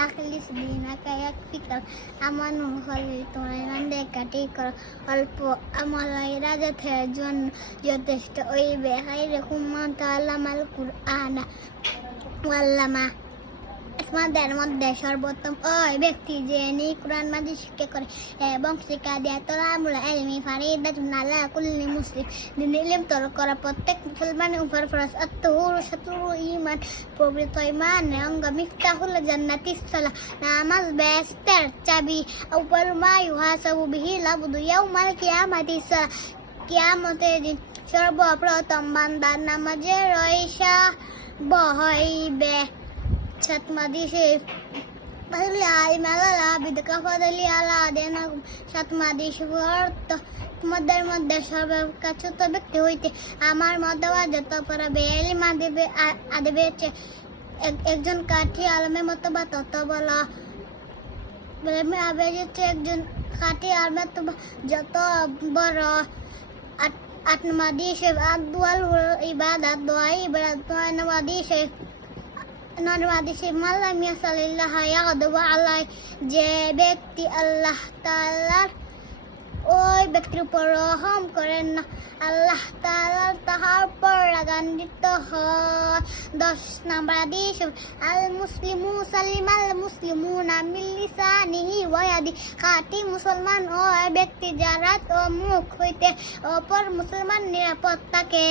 আখলিস দিনাকা ইয়াকফিকাল আমানু খালি তোমার ইমান দিয়ে কাটি করো অল্প আমলাই রাজাতের জন্য যথেষ্ট হইবে খাইরুকুম মান তাআল্লামাল কুরআনা ওয়াল্লামা তোমাদের মধ্যে সর্বোত্তম ওই ব্যক্তি যে কোরআন মাজিদ শিক্ষা করে এবং শিক্ষা দেয় তোলামুল ইলমি ফারিদাতুন আলা কুল্লি মুসলিম দিন ইলম তলব করা প্রত্যেক মুসলমানের উপর ফরজ আত-তাহুর শাতরু ঈমান পবিত্র ঈমান অঙ্গ মিফতাহুল জান্নাতিস সালাহ নামাজ বেহেশতের চাবি আউয়াল মা ইউহাসাবু বিহিল আবদু ইয়াউমাল কিয়ামাতি কিয়ামতের দিন সর্বপ্রথম বান্দার নামাজের রয়সা বহইবে Satmadisi Fadli Alimala Bidka Fadli Ala Denakum Satmadisi Furto তোমাদের মধ্যে সর্বকাচ্যুত ব্যক্তি হইতে আমার মতবাদ যত পড়াবে এলিম আদিবে একজন কাঠি আলমের মতবাদ তত বলা আবে একজন কাঠি আলমের যত বড় আত্মাদিসে আদওয়াল ইবাদাত দোয়া ইবাদাত দোয়া নওয়াদিসে নরমাদিসে মাল্লাম ইয়াসালিল্লাহ ইয়াগদব আলাই যে ব্যক্তি আল্লাহ তাআলার ওই ব্যক্তির উপর রহম করেন না আল্লাহ তাআলা তাহার উপর রাগান্বিত হয় 10 নম্বর হাদিস আল মুসলিমু সালিমাল মুসলিমুনা মিন লিসানিহি ওয়া ইয়াদি খাঁটি মুসলমান ওই ব্যক্তি যার হাত ও মুখ হইতে অপর মুসলমান নিরাপদ থাকে।